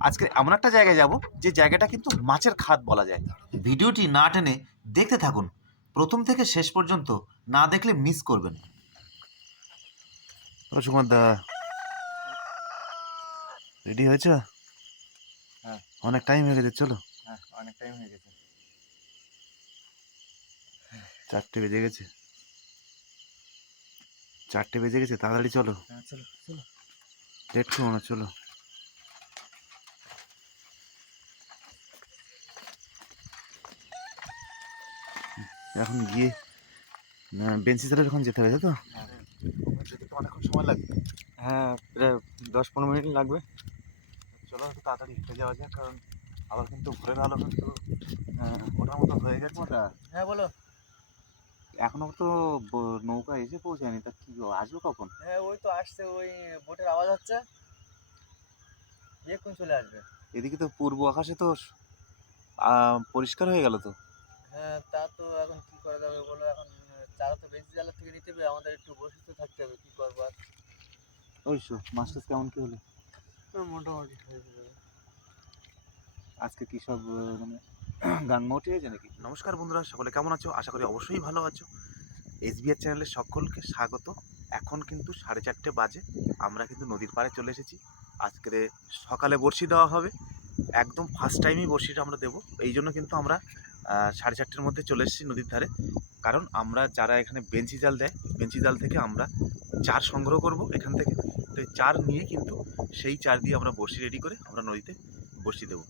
আজকে এমন একটা জায়গায় যাব যে জায়গাটা কিন্তু মাছের খাত বলা যায়। ভিডিওটি না টেনে দেখতে থাকুন। প্রথম থেকে শেষ পর্যন্ত না দেখলে মিস করবেন সুকুমার দা। রেডি হয়েছ? হ্যাঁ। অনেক টাইম হয়ে গেছে চলো। হ্যাঁ অনেক টাইম হয়ে গেছে। চারটে বেজে গেছে। চারটে বেজে গেছে তাড়াতাড়ি চলো। হ্যাঁ চলো চলো। লেট করো না চলো। এখন গিয়ে বেঞ্চি চালে যখন যেতে হবে তো? অনেকক্ষণ সময় লাগবে হ্যাঁ প্রায় দশ পনেরো মিনিট লাগবে। চলো একটু তাড়াতাড়ি হেঁটে যাওয়া যাক কারণ আবার কিন্তু ভোরের আলো কিন্তু ওঠার মতো হয়ে গেছে। হ্যাঁ বলো। এখনও তো নৌকা এসে পৌঁছায়নি তা কি আসবে কখন? হ্যাঁ ওই তো আসছে ওই বোটের আওয়াজ হচ্ছে। এক্ষুন চলে আসবে। এদিকে তো পূর্ব আকাশে তো পরিষ্কার হয়ে গেল তো। তা তো এখন কি করা যাবে বলো? এখন চারা তো বেশি জালের থেকে নিতে হবে আমাদের একটু বসে তো থাকতে হবে কি করব আর? ওই শো মাস্টার্স কেমন কি হলো? হ্যাঁ, মোটামুটি আজকে কি সব মানে গান মোটে হয়েছে নাকি? নমস্কার বন্ধুরা সকলে কেমন আছো? আশা করি অবশ্যই ভালো আছো। এসবিআর চ্যানেলের সকলকে স্বাগত। এখন কিন্তু সাড়ে চারটে বাজে আমরা কিন্তু নদীর পাড়ে চলে এসেছি। আজকে সকালে বড়শি দেওয়া হবে একদম ফার্স্ট টাইমই বড়শিটা আমরা দেবো। এই জন্য কিন্তু আমরা সাড়ে চারটের মধ্যে চলে এসেছি নদীর ধারে। কারণ আমরা যারা এখানে বেঞ্চি জাল দেয়, বেঞ্চি জাল থেকে আমরা চার সংগ্রহ করব এখান থেকে। তো চার নিয়ে কিন্তু সেই চার দিয়ে আমরা বসি রেডি করে আমরা নদীতে বসি দেবো।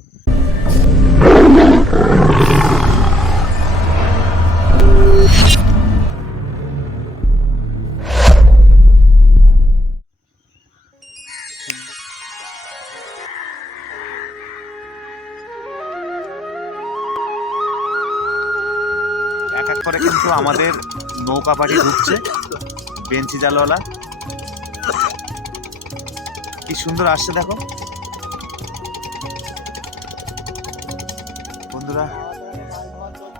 আমাদের নৌকা পাটি ঢুকছে। বেঞ্চি জালওয়ালা। কি সুন্দর আসছে দেখো। বন্ধুরা,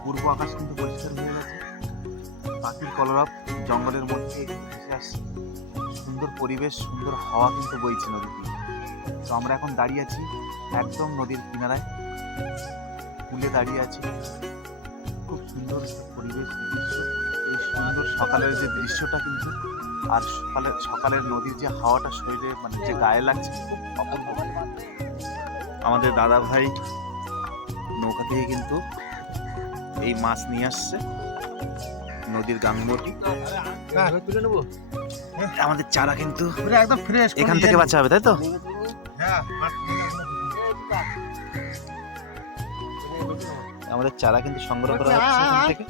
পূর্ব আকাশ কিন্তু পরিষ্কার হয়ে গেছে। পাখির কলরব জঙ্গলের মধ্যে ভেসে আসছে। সুন্দর পরিবেশ, সুন্দর হাওয়া কিন্তু বইছে দিকে তো আমরা এখন দাঁড়িয়ে আছি একদম নদীর কিনারায়। কুলে দাঁড়িয়ে আছি। সুন্দর পরিবেশ দৃশ্য। এই সুন্দর সকালের যে দৃশ্যটা কিন্তু আর সকালের সকালের নদীর যে হাওয়াটা শরীরে মানে যে গায়ে লাগছে খুব অপূর্ব আমাদের দাদা ভাই নৌকা থেকে কিন্তু এই মাছ নিয়ে আসছে নদীর গাঙ্গটি আমাদের চারা কিন্তু একদম ফ্রেশ এখান থেকে বাঁচা হবে তাই তো? হ্যাঁ আমাদের চারা কিন্তু সংগ্রহ করা হচ্ছে এখান থেকে।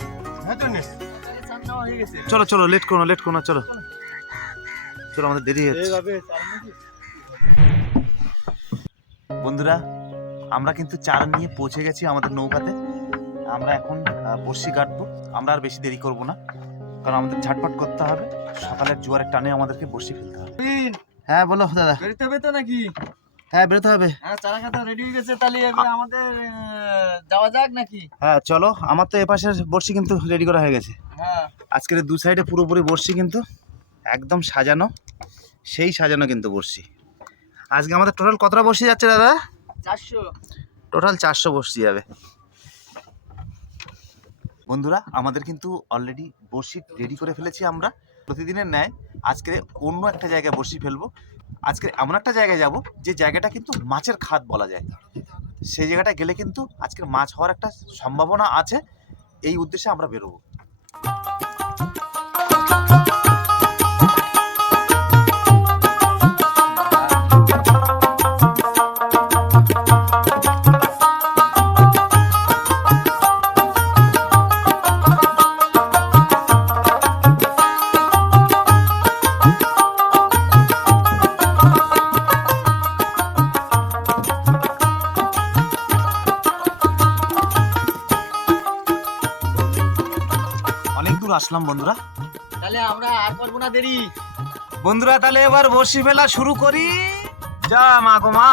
চলো চলো লেট করো না লেট করো না চলো। চলো আমাদের দেরি হচ্ছে। বন্ধুরা আমরা কিন্তু চারা নিয়ে পৌঁছে গেছি আমাদের নৌকাতে। আমরা এখন বড়শি কাটবো। আমরা আর বেশি দেরি করব না। কারণ আমাদের ঝাটপাট করতে হবে। সকালের জোয়ারের টানে আমাদেরকে বড়শি ফেলতে হবে। হ্যাঁ বলো দাদা। বেরোতে হবে তো নাকি? হ্যাঁ বেরোতে হবে। হ্যাঁ চারা রেডি হয়ে গেছে তাহলে এবার আমাদের যাওয়া যাক নাকি? হ্যাঁ চলো আমার তো এপাশের বড়শি কিন্তু রেডি করা হয়ে গেছে। হ্যাঁ। আজকের দু সাইডে পুরোপুরি বড়শি কিন্তু একদম সাজানো সেই সাজানো কিন্তু বড়শি। আজকে আমাদের টোটাল কতটা বড়শি যাচ্ছে দাদা? চারশো। টোটাল চারশো বড়শি যাবে। বন্ধুরা আমাদের কিন্তু অলরেডি বড়শি রেডি করে ফেলেছি আমরা। প্রতিদিনের ন্যায় আজকে অন্য একটা জায়গায় বড়শি ফেলব। আজকে এমন একটা জায়গায় যাব যে জায়গাটা কিন্তু মাছের খাদ বলা যায়। সেই জায়গাটা গেলে কিন্তু আজকের মাছ হওয়ার একটা সম্ভাবনা আছে। এই উদ্দেশ্যে আমরা বেরোবো। আসলাম বন্ধুরা। তাহলে আমরা আর করব না দেরি। বন্ধুরা তাহলে এবার বসি ফেলা শুরু করি। যা মা গো মা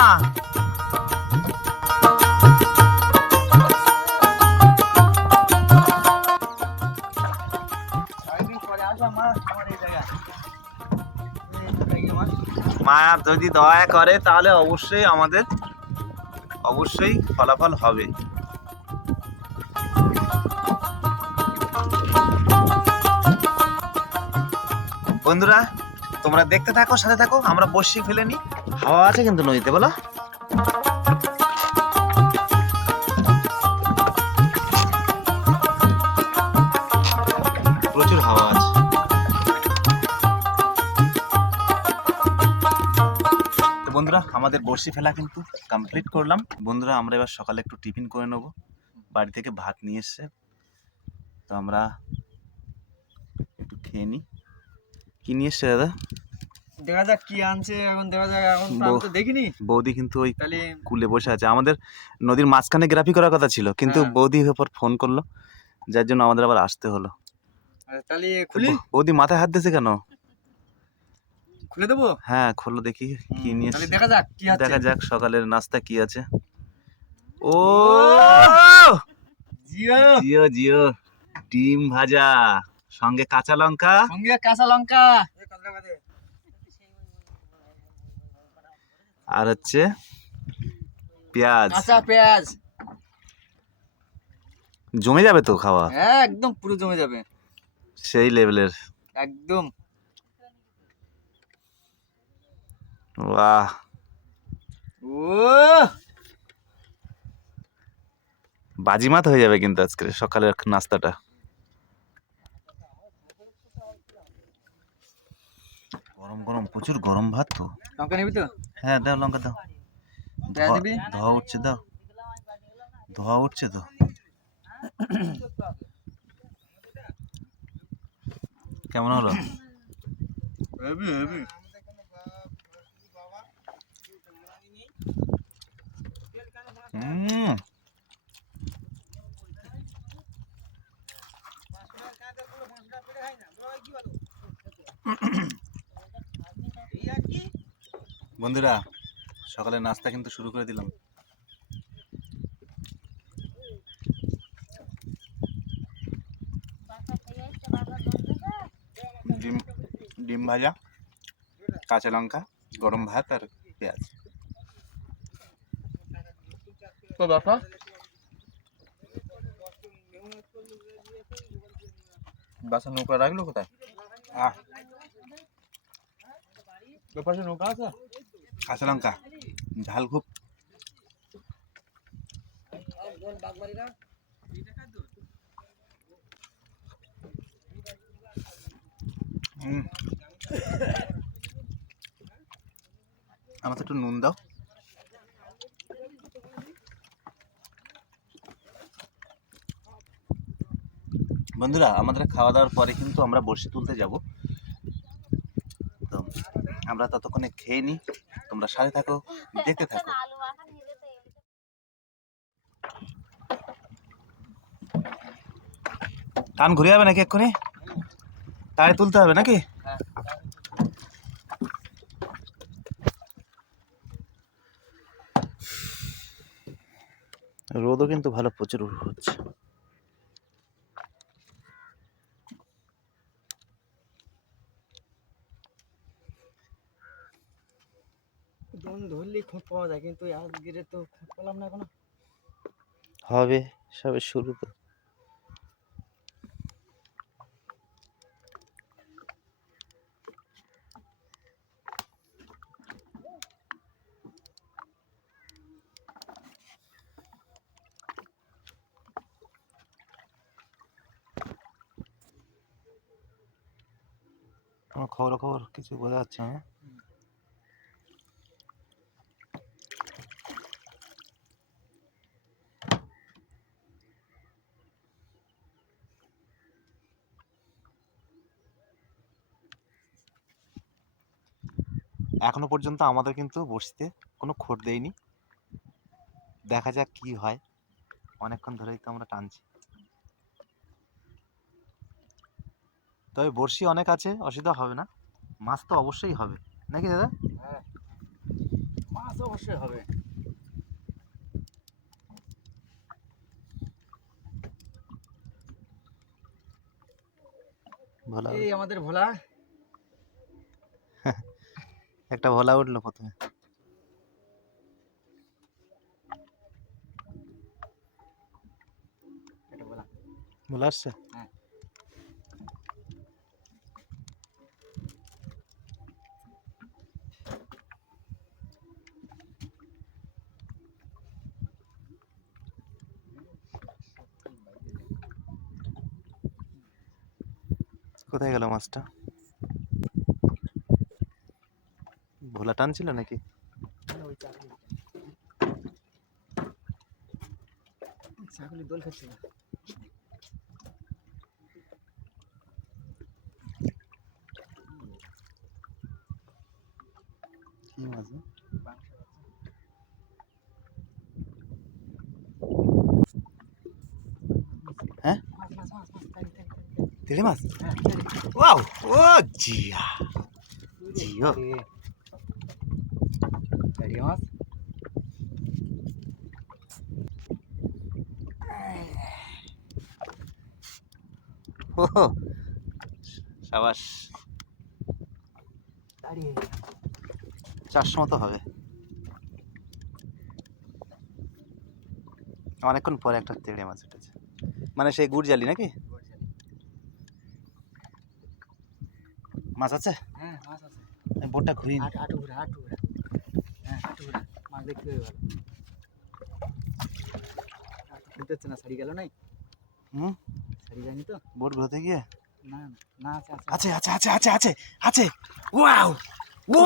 কয়েকদিন পরে আসলাম মা আমার এই জায়গা এই জায়গা, মা। মা যদি দয়া করে তাহলে অবশ্যই আমাদের অবশ্যই ফলাফল হবে। বন্ধুরা, তোমরা দেখতে থাকো, সাথে থাকো, আমরা বসি ফেলে নি হাওয়া আছে কিন্তু নদীতে, বলো। প্রচুর হাওয়া আছে। বন্ধুরা, আমাদের বড়শি ফেলা কিন্তু কমপ্লিট করলাম। বন্ধুরা, আমরা এবার সকালে একটু টিফিন করে নেব। বাড়ি থেকে ভাত নিয়ে এসছে। তো আমরা একটু খেয়ে নিই। কি নিয়ে এসছে দাদা? দেখা যাক কি আনছে এখন দেখা যাক এখন তো দেখিনি। বৌদি কিন্তু ওই কুলে বসে আছে। আমাদের নদীর মাঝখানে গ্রাফি করার কথা ছিল কিন্তু হ্যাঁ। বৌদি এরপর ফোন করল যার জন্য আমাদের আবার আসতে হলো। তাহলে খুলি। বৌদি মাথায় হাত দিয়েছে কেন? খুলে দেবো? হ্যাঁ খোলো দেখি কি নিয়ে তাহলে এসছে। দেখা যাক কি আছে। দেখা যাক সকালের নাস্তা কি আছে। ও! জিও! জিও জিও। ডিম ভাজা। সঙ্গে কাঁচা লঙ্কা। সঙ্গে কাঁচা লঙ্কা। আর হচ্ছে পেঁয়াজ। কাঁচা পেঁয়াজ। জমে যাবে তো খাওয়া? হ্যাঁ একদম পুরো জমে যাবে। সেই লেভেলের। একদম। বাহ। ও বাজিমাত হয়ে যাবে কিন্তু আজকে সকালের নাস্তাটা। গরম গরম প্রচুর গরম ভাত তো। লঙ্কা নিবি তো? হ্যাঁ দাও লঙ্কা দাও। ধোয়া- ধোয়া উঠছে দাও। ধোয়া উঠছে তো। কেমন হলো? হেভি হেভি হুম বন্ধুরা সকালে নাস্তা কিন্তু শুরু করে দিলাম। ডিম ডিম ভাজা কাঁচা লঙ্কা গরম ভাত আর পেঁয়াজ। তো বাপা বাসা নৌকা রাখল কোথায়? আহ। পাশে নৌকা আছে? কাঁচা লঙ্কা, ঝাল খুব। আমার একটু নুন দাও। বন্ধুরা, আমাদের খাওয়া দাওয়ার পরে কিন্তু আমরা বড়শি তুলতে যাব। তো আমরা ততক্ষণে খেয়ে নিই। তোমরা সাথে থাকো দেখতে থাকো। কান ঘুরে যাবে নাকি এক্ষুনি? তাই তুলতে হবে নাকি? হ্যাঁ। রোদও কিন্তু ভালো প্রচুর হচ্ছে। খোঁজ পাওয়া যায় কিন্তু আজকের তো খোঁজ পেলাম না এখনও। হবে সবে শুরু তো। আমার খবর খবর কিছু বোঝা যাচ্ছে না। এখনও পর্যন্ত আমাদের কিন্তু বসতে কোনো খোট দেয়নি। দেখা যাক কি হয়। অনেকক্ষণ ধরেই তো আমরা টানছি। তবে বড়শি অনেক আছে অসুবিধা হবে না। মাছ তো অবশ্যই হবে। নাকি দাদা? হ্যাঁ। মাছ অবশ্যই হবে। ভোলা। এই আমাদের ভোলা। একটা ভোলা উঠল প্রথমে। ভোলা। আসছে? হ্যাঁ। কোথায় গেল মাছটা? ভোলা টানছিল নাকি? ছাগলি দোল খাচ্ছে কি মাছ হ্যাঁ? মাছ? ওয়াও ও জিয়া। জিও। মাছ ও সাবাস। চারশো মতো হবে। অনেকক্ষণ পরে একটা তেড়ে মাছ উঠেছে। মানে সেই গুড় জালি নাকি? মাছ আছে? হ্যাঁ মাছ আছে। বোটটা ঘুরিয়ে হাটু ঘুরে ঘুরে হ্যাঁ মাছ দেখতে না নাই? হুম? যায়নি তো? গিয়ে? না না আছে আছে। ওয়াও! ও!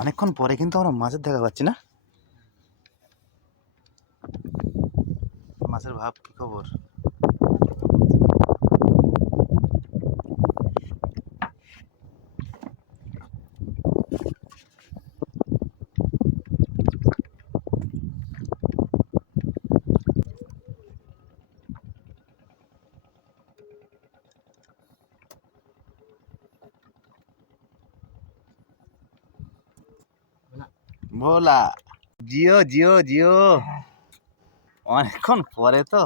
অনেকক্ষণ পরে কিন্তু আমরা মাছের দেখা পাচ্ছি না? ভাব কি খবর भोला जियो जियो जियो। অনেকক্ষণ পরে তো।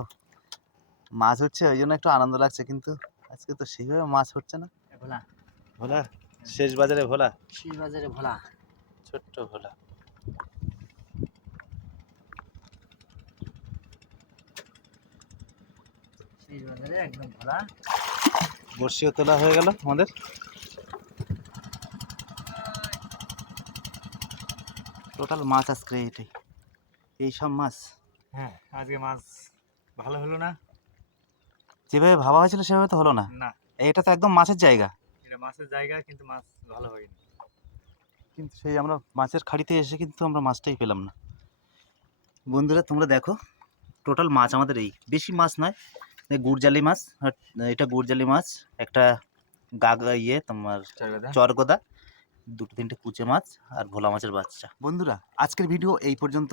মাছ হচ্ছে ওই জন্য একটু আনন্দ লাগছে কিন্তু আজকে তো সেইভাবে মাছ হচ্ছে না। ভোলা। ভোলা? শেষ বাজারে ভোলা? শিল বাজারে ভোলা। ছোট্ট ভোলা। শিল বাজারে একদম ভোলা। বর্ষিও তোলা হয়ে গেল আমাদের। টোটাল মাছ আজকে এটাই। এই সব মাছ। হ্যাঁ আজকে মাছ ভালো হলো না। যেভাবে ভাবা হয়েছিল সেভাবে তো হলো না। না। এটা তো একদম মাছের জায়গা। এটা মাছের জায়গা কিন্তু মাছ ভালো হয়নি। কিন্তু সেই আমরা মাছের খাড়িতে এসে কিন্তু আমরা মাছটাই পেলাম না। বন্ধুরা তোমরা দেখো টোটাল মাছ আমাদের এই বেশি মাছ নয় গুড়জালি মাছ এটা গুড়জালি মাছ একটা গাগা ইয়ে তোমার চরগোদা দুটো তিনটে কুচে মাছ আর ভোলা মাছের বাচ্চা। বন্ধুরা আজকের ভিডিও এই পর্যন্ত।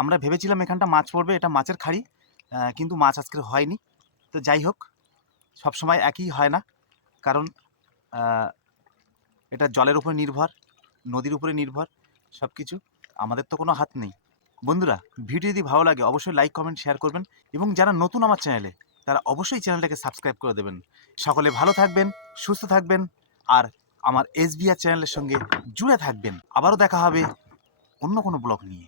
আমরা ভেবেছিলাম এখানটা মাছ পড়বে, এটা মাছের খাড়ি কিন্তু মাছ আজকের হয়নি। তো যাই হোক সব সময় একই হয় না, কারণ এটা জলের উপর নির্ভর, নদীর উপরে নির্ভর সব কিছু আমাদের তো কোনো হাত নেই। বন্ধুরা, ভিডিও যদি ভালো লাগে, অবশ্যই লাইক কমেন্ট শেয়ার করবেন, এবং যারা নতুন আমার চ্যানেলে তারা অবশ্যই চ্যানেলটাকে সাবস্ক্রাইব করে দেবেন। সকলে ভালো থাকবেন, সুস্থ থাকবেন, আর আমার এসবিআর চ্যানেলের সঙ্গে জুড়ে থাকবেন। আবারও দেখা হবে অন্য কোনো ব্লগ নিয়ে।